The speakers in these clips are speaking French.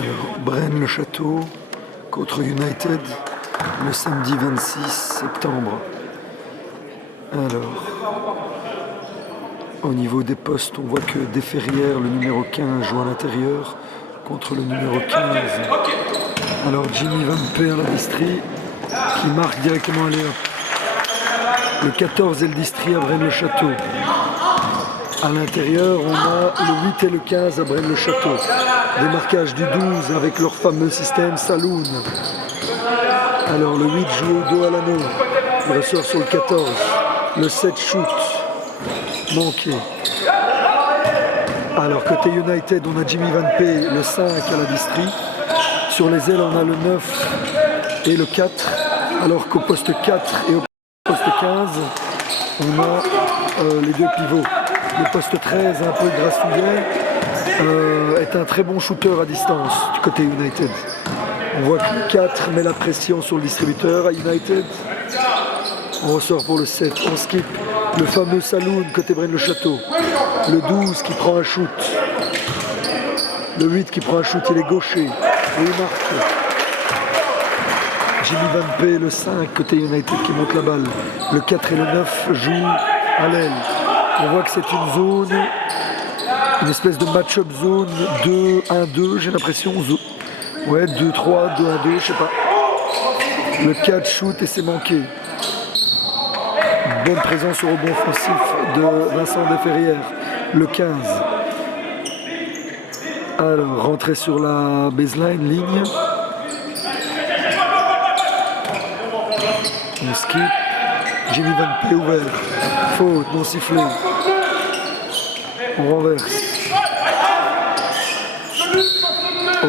Alors, Braine-le-Château contre United le samedi 26 septembre. Alors, au niveau des postes, on voit que Desferrières, le numéro 15, joue à l'intérieur contre le numéro 15. Alors, Jimmy Van Pe à la distrie qui marque directement à Léon. Le 14 et le distrie à Braine-le-Château. À l'intérieur, on a le 8 et le 15 à Braine-le-Château. Démarquage du 12 avec leur fameux système Saloon. Alors le 8 joue au dos à l'anneau. Il ressort sur le 14. Le 7 shoot. Manqué. Alors côté United, on a Jimmy Van Pe, le 5 à la distrie. Sur les ailes, on a le 9 et le 4. Alors qu'au poste 4 et au poste 15, on a les deux pivots. Le poste 13, un peu grassouillet, est un très bon shooter à distance du côté United. On voit que le 4 met la pression sur le distributeur à United. On ressort pour le 7, on skip le fameux Saloon côté Braine-le-Château. Le 12 qui prend un shoot. Le 8 qui prend un shoot, il est gaucher. Et il marque. Jimmy Van Pe, le 5 côté United qui monte la balle. Le 4 et le 9 jouent à l'aile. On voit que c'est une zone, une espèce de match-up zone 2-1-2, j'ai l'impression. Ouais, 2-3, 2-1-2, je sais pas. Le 4 shoot et c'est manqué. Bonne présence au rebond offensif de Vincent Desferrières. Le 15. Alors, rentrée sur la baseline, ligne. On skip. Jimmy Van Pe ouvert. Faute, non sifflé. On renverse. Oh.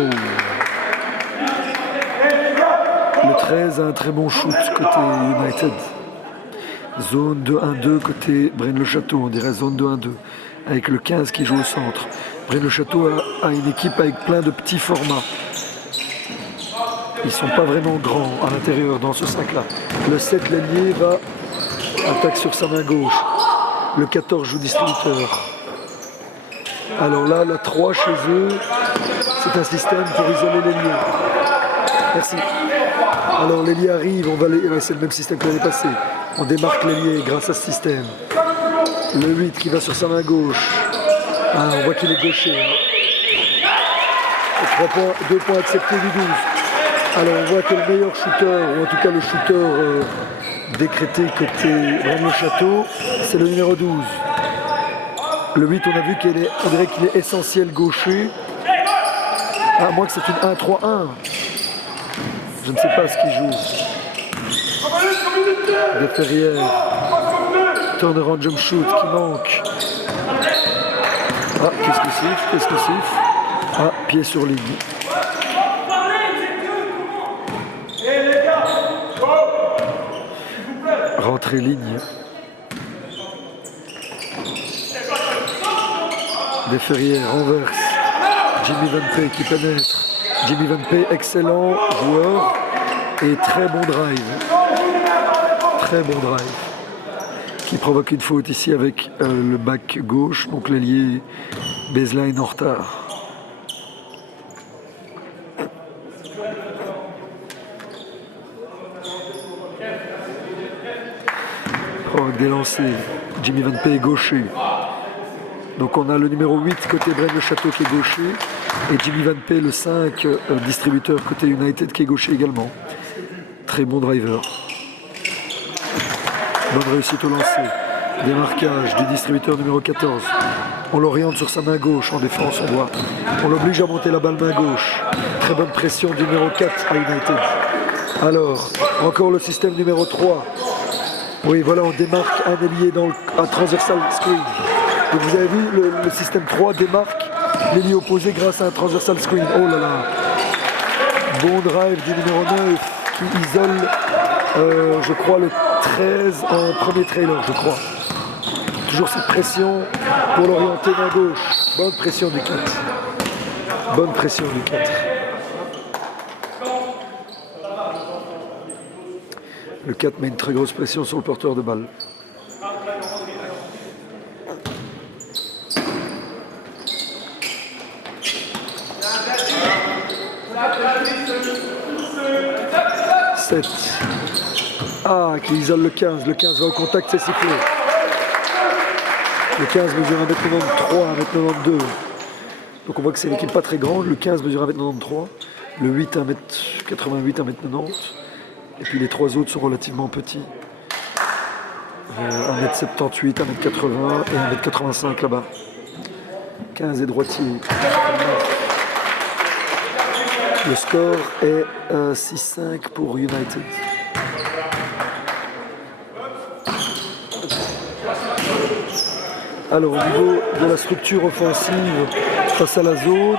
Le 13 a un très bon shoot côté United. Zone 2-1-2 côté Braine-le-Château, on dirait zone 2-1-2. Avec le 15 qui joue au centre. Braine-le-Château a une équipe avec plein de petits formats. Ils ne sont pas vraiment grands à l'intérieur dans ce 5-là. Le 7, l'ailier, va attaque sur sa main gauche. Le 14 joue distributeur. Alors là, la 3 chez eux, c'est un système pour isoler l'ailier. Merci. Alors l'ailier arrive, c'est le même système que l'année passée. On démarque l'ailier grâce à ce système. Le 8 qui va sur sa main gauche. Ah, on voit qu'il est gaucher. 3 points, 2 points acceptés du 12. Alors on voit que le meilleur shooter, ou en tout cas le shooter décrété côté Braine-le-Château, c'est le numéro 12. Le 8, on a vu on dirait qu'il est essentiel gaucher. À moins que c'est une 1-3-1. Je ne sais pas ce qu'il joue. Desferrières. Turnaround jump shoot qui manque. Ah, qu'est-ce que siffle? Ah, pied sur ligne. Rentrée ligne. Desferrières renverse. Jimmy Van Pe qui pénètre. Jimmy Van Pe, excellent joueur et très bon drive. Très bon drive. Qui provoque une faute ici avec le back gauche, donc l'ailier baseline en retard. Provoque des lancers. Jimmy Van Pe est gaucher. Donc on a le numéro 8 côté Braine-le-Château qui est gaucher et Jimmy Van Pe le 5 distributeur côté United qui est gaucher également. Très bon driver. Bonne réussite au lancer. Démarquage du distributeur numéro 14. On l'oriente sur sa main gauche en défense, on l'oblige à monter la balle main gauche. Très bonne pression du numéro 4 à United. Alors, encore le système numéro 3. Oui, voilà, on démarque un ailier dans un transversal screen. Donc vous avez vu, le système 3 démarque l'ailier opposé grâce à un transversal screen. Oh là là. Bon drive du numéro 9 qui isole, je crois, le 13 en premier trailer, je crois. Toujours cette pression pour l'orienter main gauche. Bonne pression du 4. Bonne pression du 4. Le 4 met une très grosse pression sur le porteur de balle. 7. Ah, qui isole le 15. Le 15 va au contact, c'est sifflé. Le 15 mesure 1m93, 1m92. Donc on voit que c'est une équipe pas très grande. Le 15 mesure 1m93. Le 8, 1m88, 1m90. Et puis les trois autres sont relativement petits. 1m78, 1m80 et 1m85 là-bas. 15 et droitier. Le score est 6-5 pour United. Alors au niveau de la structure offensive face à la zone,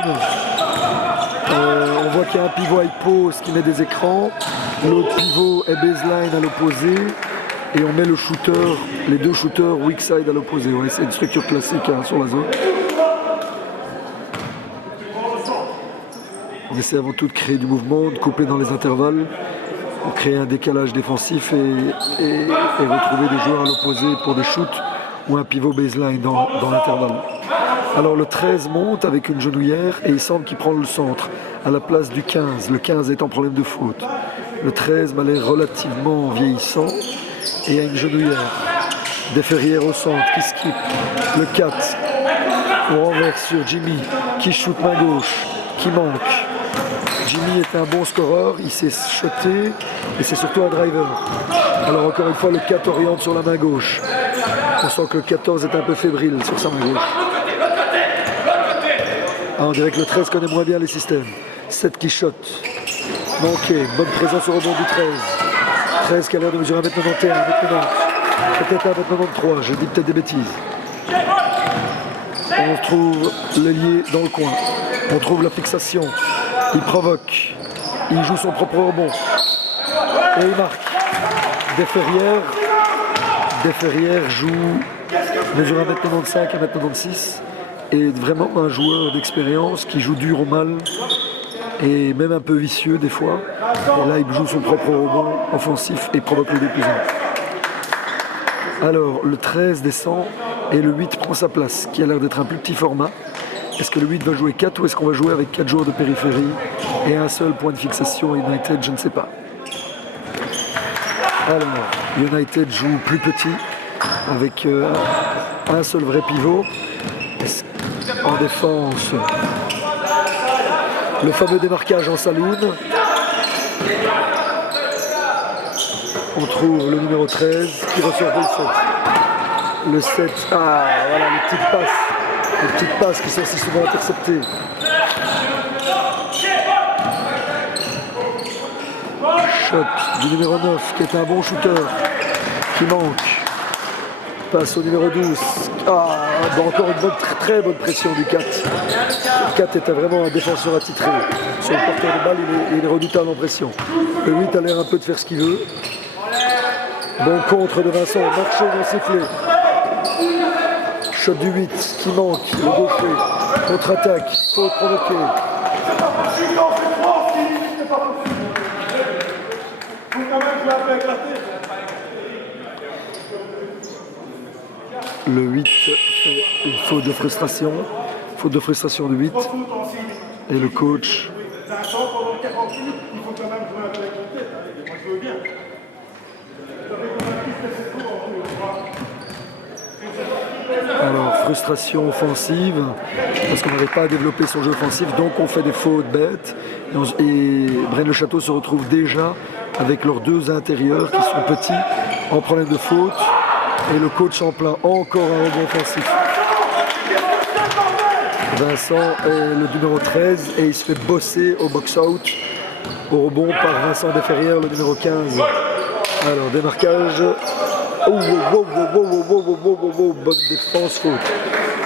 on voit qu'il y a un pivot high post qui met des écrans, l'autre pivot est baseline à l'opposé et on met le shooter, les deux shooters weak side à l'opposé. Ouais, c'est une structure classique sur la zone. On essaie avant tout de créer du mouvement, de couper dans les intervalles, pour créer un décalage défensif et retrouver des joueurs à l'opposé pour des shoots ou un pivot baseline dans l'intervalle. Alors le 13 monte avec une genouillère et il semble qu'il prend le centre à la place du 15. Le 15 est en problème de faute. Le 13 m'a l'air relativement vieillissant et a une genouillère. Des ferrières au centre qui skip. Le 4, on renverse sur Jimmy qui shoot main gauche, qui manque. Jimmy est un bon scoreur, il s'est shoté et c'est surtout un driver. Alors encore une fois, le 4 oriente sur la main gauche. On sent que le 14 est un peu fébrile sur sa main gauche. Ah, on dirait que le 13 connaît moins bien les systèmes. 7 qui shot. Manqué, bonne présence au rebond du 13. 13 qui a l'air de mesurer 1m91, 1m90. Peut-être 1m93, je dis peut-être des bêtises. On trouve l'ailier dans le coin. On trouve la fixation. Il provoque. Il joue son propre rebond. Et il marque. Desferrières joue, mesure 1m95, 1m96. Et vraiment un joueur d'expérience qui joue dur au mal. Et même un peu vicieux des fois. Et là, il joue son propre rebond offensif et provoque le 2+1. Alors, le 13 descend et le 8 prend sa place, qui a l'air d'être un plus petit format. Est-ce que le 8 va jouer 4 ou est-ce qu'on va jouer avec 4 joueurs de périphérie et un seul point de fixation United, je ne sais pas. Alors, United joue plus petit, avec un seul vrai pivot. En défense, le fameux démarquage en saloon. On trouve le numéro 13 qui reçoit le 7. Le 7, ah voilà les petites passes. Les petites passes qui sont si souvent interceptées. Shot du numéro 9 qui est un bon shooter qui manque. Passe au numéro 12. Ah, encore une très bonne pression du 4. Le 4 était vraiment un défenseur attitré. Sur le porteur de balle, il est redoutable en pression. Le 8 a l'air un peu de faire ce qu'il veut. Bon contre de Vincent, marché non sifflé. Shot du 8 qui manque, le gaucher. Contre-attaque, faute provoquée. Le 8 fait une faute de frustration. Faute de frustration de 8. Et le coach. Alors, frustration offensive, parce qu'on n'arrive pas à développer son jeu offensif, donc on fait des fautes bêtes. Et Braine-le-Château se retrouve déjà avec leurs deux intérieurs qui sont petits, en problème de faute. Et le coach en plein, encore un rebond offensif. Vincent est le numéro 13 et il se fait bosser au box-out, au rebond par Vincent Desferrières, le numéro 15. Alors, démarquage. Oh, bonne défense, faute.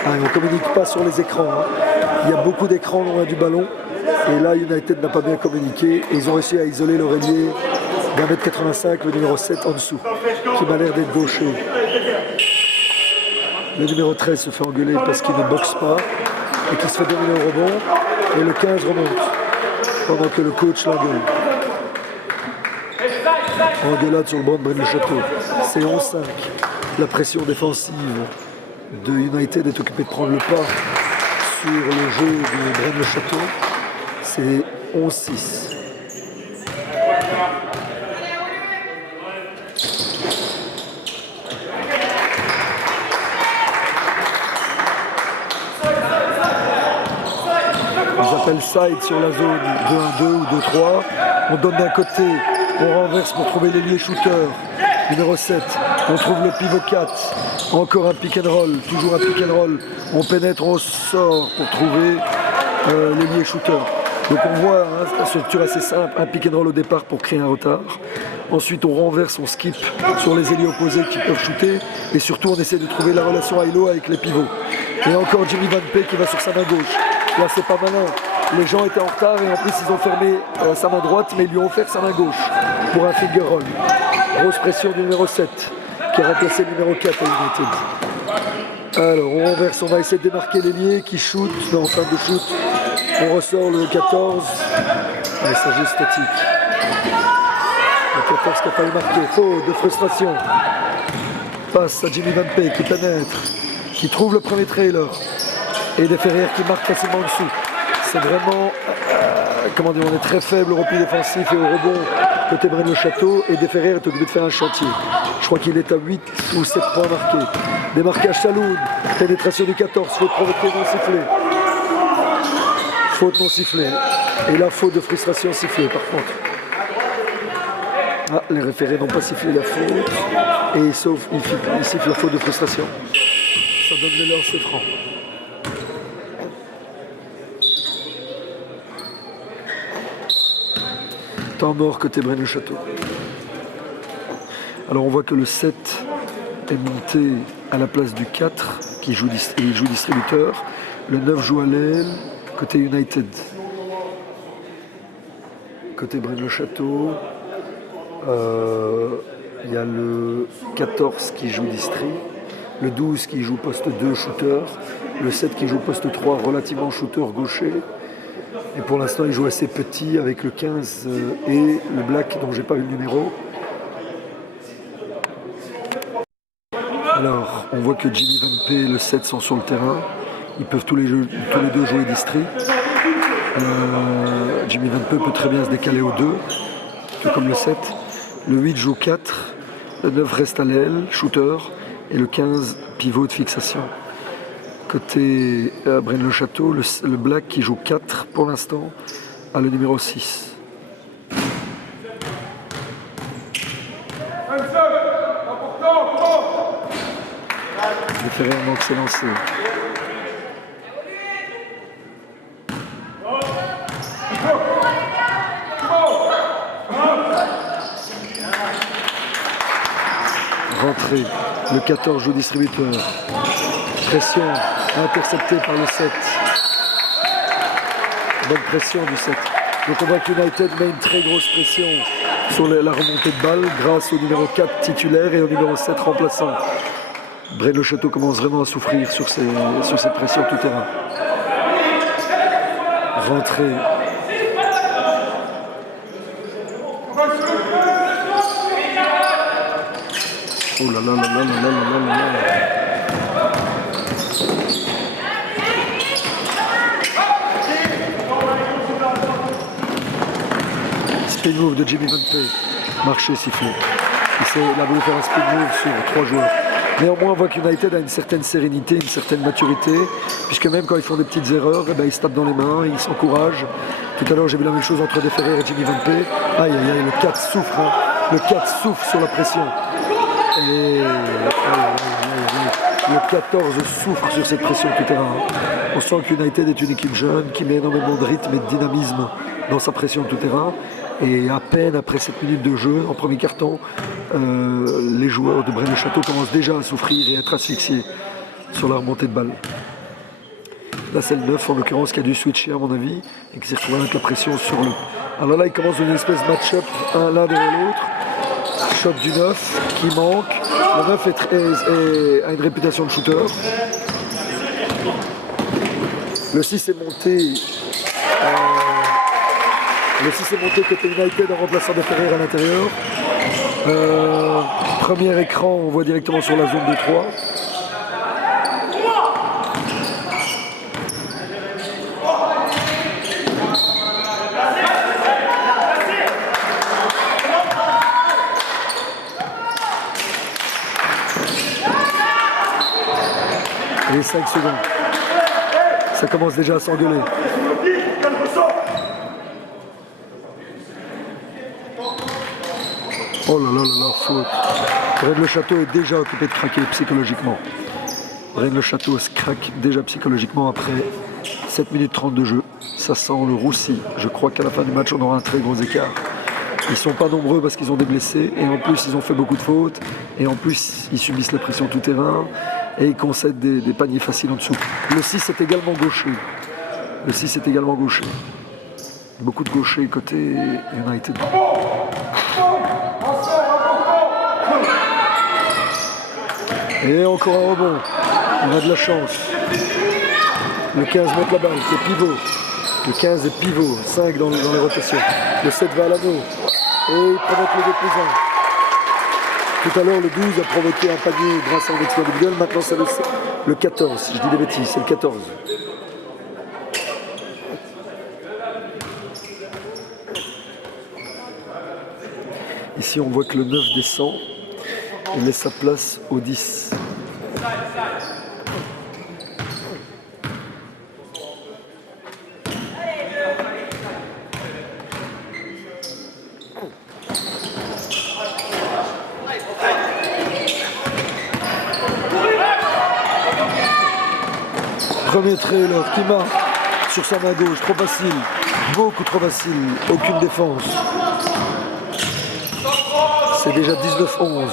Ah, on ne communique pas sur les écrans. Il y a beaucoup d'écrans loin du ballon. Et là, United n'a pas bien communiqué. Et ils ont réussi à isoler leur ailier d'1m85, le numéro 7 en dessous, qui m'a l'air d'être gaucher. Le numéro 13 se fait engueuler parce qu'il ne boxe pas et qu'il se fait donner le rebond. Et le 15 remonte, pendant que le coach l'engueule. Engueulade sur le banc de Braine-le-Château. C'est 11-5. La pression défensive de United est occupée de prendre le pas sur le jeu de Braine-le-Château. C'est 11-6. Ils appellent side sur la zone 2-1-2 ou 2-3. On donne d'un côté, on renverse pour trouver l'ailier shooter. Numéro 7, on trouve le pivot 4. Encore un pick and roll, toujours un pick and roll. On pénètre, on sort pour trouver l'ailier shooter. Donc on voit une structure assez simple, un pick and roll au départ pour créer un retard. Ensuite on renverse, on skip sur les ailiers opposés qui peuvent shooter. Et surtout on essaie de trouver la relation high-low avec les pivots. Et encore Jimmy Van Pe qui va sur sa main gauche. Là c'est pas malin. Les gens étaient en retard et en plus ils ont fermé sa main droite mais ils lui ont offert sa main gauche pour un finger roll. Grosse pression du numéro 7 qui a remplacé le numéro 4 à United. Alors on renverse, on va essayer de démarquer l'ailier qui shoot, mais en fin de shoot. On ressort le 14. Ouais, ça joue statique. Le 14 qui n'a pas eu marqué. Faute de frustration. Passe à Jimmy Van Pe qui pénètre, qui trouve le premier trailer. Et des Ferrières qui marquent facilement en dessous. C'est vraiment, comment dire, on est très faible au repli défensif et au rebond côté Braine le Château. Et des Ferrières est obligé de faire un chantier. Je crois qu'il est à 8 ou 7 points marqués. Démarquage Saloun, pénétration du 14, faute provoquée non sifflée. Faute non sifflée. Et la faute de frustration sifflée par contre. Ah, les référés n'ont pas sifflé la faute. Et sauf, ils sifflent la faute de frustration. Ça donne les lancers francs. Temps mort côté Braine le Château. Alors on voit que le 7 est monté à la place du 4 qui joue, joue distributeur. Le 9 joue à l'aile côté United. Côté Braine le Château, il y a le 14 qui joue distri, le 12 qui joue poste 2 shooter, le 7 qui joue poste 3 relativement shooter gaucher. Et pour l'instant, il joue assez petit avec le 15 et le black dont j'ai pas vu le numéro. Alors, on voit que Jimmy Van Pe et le 7 sont sur le terrain. Ils peuvent tous les deux jouer distri. Jimmy Van Pe peut très bien se décaler au 2, tout comme le 7. Le 8 joue 4, le 9 reste à l'aile, shooter, et le 15 pivot de fixation. Côté Braine le Château, le black qui joue 4 pour l'instant a le numéro 6. Le Ferrer manque s'est lancé. Rentrée, le 14 joue distributeur. Pression interceptée par le 7. Bonne pression du 7. Donc on voit que United met une très grosse pression sur la remontée de balle grâce au numéro 4 titulaire et au numéro 7 remplaçant. Braine le Château commence vraiment à souffrir sur cette pression tout terrain. Rentrée. Oh là là là là là là là là là. Speed move de Jimmy Van Pe. Marché sifflé. Il a voulu faire un speed move sur 3 joueurs. Néanmoins, on voit qu'United a une certaine sérénité, une certaine maturité, puisque même quand ils font des petites erreurs, ils se tapent dans les mains, ils s'encouragent. Tout à l'heure, j'ai vu la même chose entre De Ferrer et Jimmy Van Pe. Aïe, aïe, aïe, le 4 souffre. Hein. Le 4 souffre sur la pression. Et le 14 souffre sur cette pression tout terrain. On sent qu'United est une équipe jeune qui met énormément de rythme et de dynamisme dans sa pression tout terrain. Et à peine après 7 minutes de jeu, en premier carton, les joueurs de Braine le Château commencent déjà à souffrir et à être asphyxiés sur la remontée de balle. Là c'est le 9 en l'occurrence qui a dû switcher à mon avis et qui s'est retrouvé avec la pression sur le... Alors là il commence une espèce de match-up l'un derrière l'autre. Shot du 9 qui manque. Le 9 a une réputation de shooter. Le 6 est monté. Le 6 est monté côté United en remplaçant De Ferrer à l'intérieur. Premier écran, on voit directement sur la zone de 3. Et 5 secondes. Ça commence déjà à s'engueuler. Oh là là là là, faute. Braine le Château est déjà occupé de craquer psychologiquement. Braine le Château se craque déjà psychologiquement après 7 minutes 30 de jeu. Ça sent le roussi. Je crois qu'à la fin du match, on aura un très gros écart. Ils ne sont pas nombreux parce qu'ils ont des blessés. Et en plus, ils ont fait beaucoup de fautes. Et en plus, ils subissent la pression tout terrain. Et ils concèdent des paniers faciles en dessous. Le 6 est également gaucher. Le 6 est également gaucher. Beaucoup de gauchers côté United. Et encore un rebond. On a de la chance. Le 15 monte la balle, c'est pivot. Le 15 est pivot, 5 dans les rotations. Le 7 va à l'anneau. Et il provoque le 2+1. Tout à l'heure, le 12 a provoqué un panier grâce à un exploit individuel. Maintenant, c'est le 14. Je dis des bêtises, c'est le 14. Ici, on voit que le 9 descend et laisse sa place au 10. Premier trailer qui marque sur sa main gauche, trop facile, beaucoup trop facile, aucune défense. C'est déjà 19-11.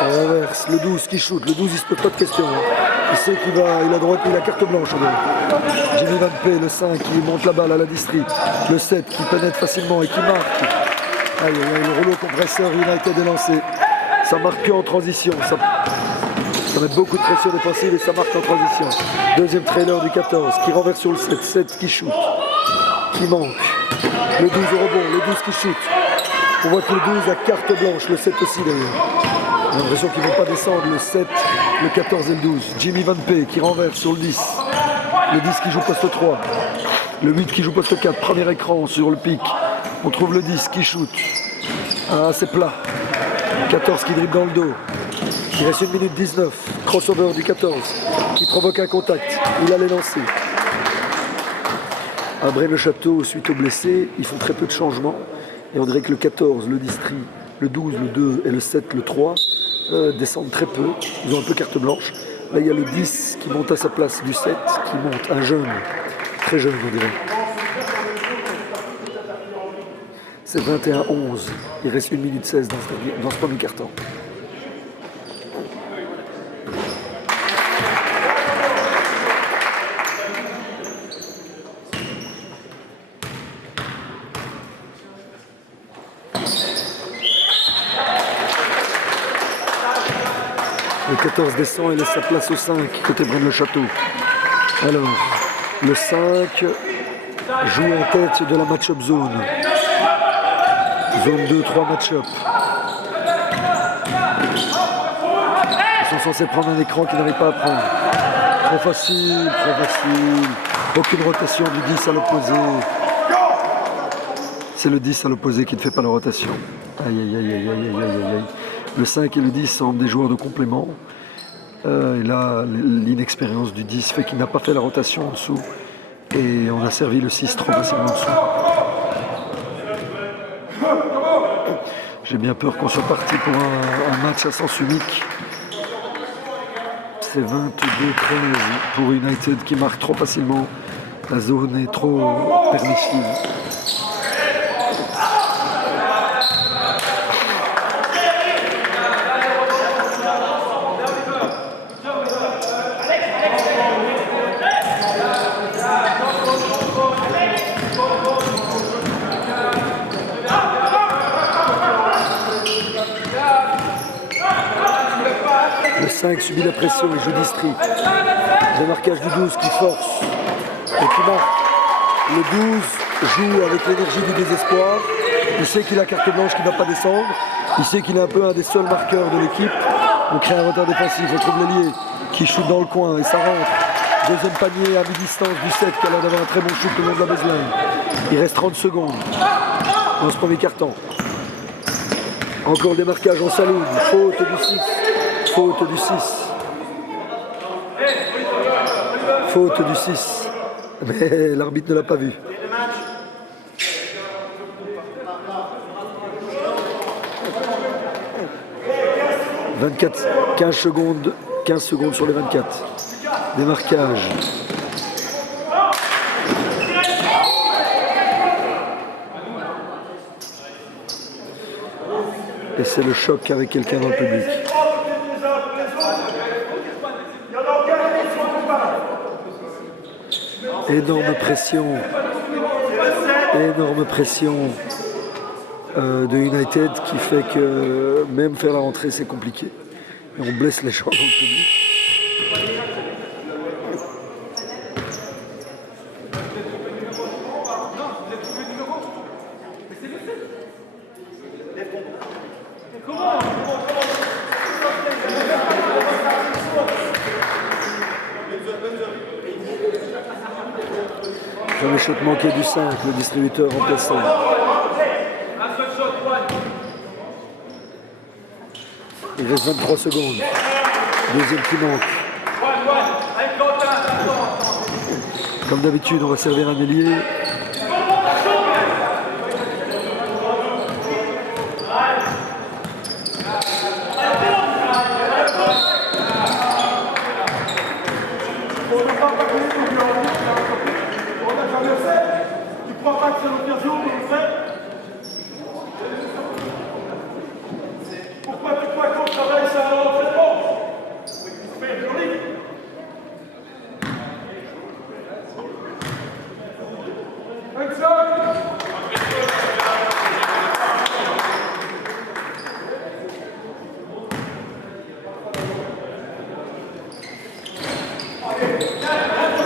On renverse, le 12 qui shoot, le 12 il se pose pas de questions. Il sait qu'il a droite, il a carte blanche. Jimmy Van P, le 5 qui monte la balle à la district, le 7 qui pénètre facilement et qui marque. Aïe, le rouleau compresseur United est lancé. Ça marque que en transition, ça met beaucoup de pression défensive et ça marque en transition. Deuxième trailer du 14 qui renverse sur le 7, 7 qui shoot, qui manque. Le 12 au rebond, le 12 qui shoot. On voit que le 12 a carte blanche, le 7 aussi d'ailleurs. J'ai l'impression qu'ils ne vont pas descendre, le 7, le 14 et le 12. Jimmy Van P qui renverse sur le 10. Le 10 qui joue poste 3. Le 8 qui joue poste 4. Premier écran sur le pic. On trouve le 10 qui shoot. Ah, c'est plat. 14 qui dribble dans le dos. Il reste 1 minute 19. Crossover du 14 qui provoque un contact. Il allait lancer. À Braine le Château, suite aux blessés, ils font très peu de changements. Et on dirait que le 14, le district, le 12, le 2 et le 7, le 3 descendent très peu. Ils ont un peu carte blanche. Là, il y a le 10 qui monte à sa place du 7, qui monte, un jeune, très jeune, on dirait. C'est 21-11. Il reste 1 minute 16 dans ce premier carton. Le 14 descend et laisse sa place au 5, côté Braine le Château. Alors, le 5 joue en tête de la match-up zone. Zone 2, 3 match-up. Ils sont censés prendre un écran qu'ils n'arrivent pas à prendre. Trop facile, trop facile. Aucune rotation du 10 à l'opposé. C'est le 10 à l'opposé qui ne fait pas la rotation. Aïe, aïe, aïe, aïe, aïe, aïe, aïe. Le 5 et le 10 sont des joueurs de complément. Et là, l'inexpérience du 10 fait qu'il n'a pas fait la rotation en dessous. Et on a servi le 6 trop facilement en dessous. J'ai bien peur qu'on soit parti pour un match à sens unique. C'est 22-13 pour United qui marque trop facilement. La zone est trop permissive. Le 5 subit la pression et joue district. Le marquage du 12 qui force et qui marque. Le 12 joue avec l'énergie du désespoir. Il sait qu'il a carte blanche qui ne va pas descendre. Il sait qu'il est un peu un des seuls marqueurs de l'équipe. On crée un retard défensif. On trouve l'ailier qui shoot dans le coin et ça rentre. Deuxième panier à mi-distance du 7 qui a l'air d'avoir un très bon shoot le long de la baseline. Il reste 30 secondes dans ce premier carton. Encore des marquages en saloon. Faute du 6. Faute du 6. Faute du 6. Mais l'arbitre ne l'a pas vu. « 24, 15 secondes sur les 24. Des marquages. Et c'est le choc avec quelqu'un dans le public. Énorme pression de United qui fait que même faire la rentrée c'est compliqué. Et on blesse les gens dans le public. Premier shot manqué du 5, le distributeur remplaçant. Il reste 23 secondes. Deuxième qui manque. Comme d'habitude, on va servir un ailier.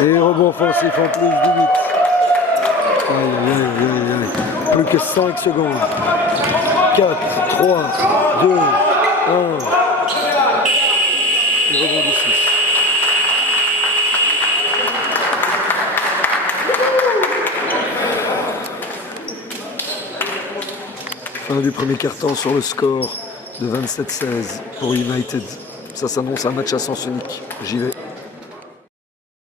Et rebond offensif en plus limite. Plus que 5 secondes. 4, 3, 2, 1. Et rebond du 6. Fin du premier quart-temps sur le score de 27-16 pour United. Ça s'annonce un match à sens unique. J'y vais.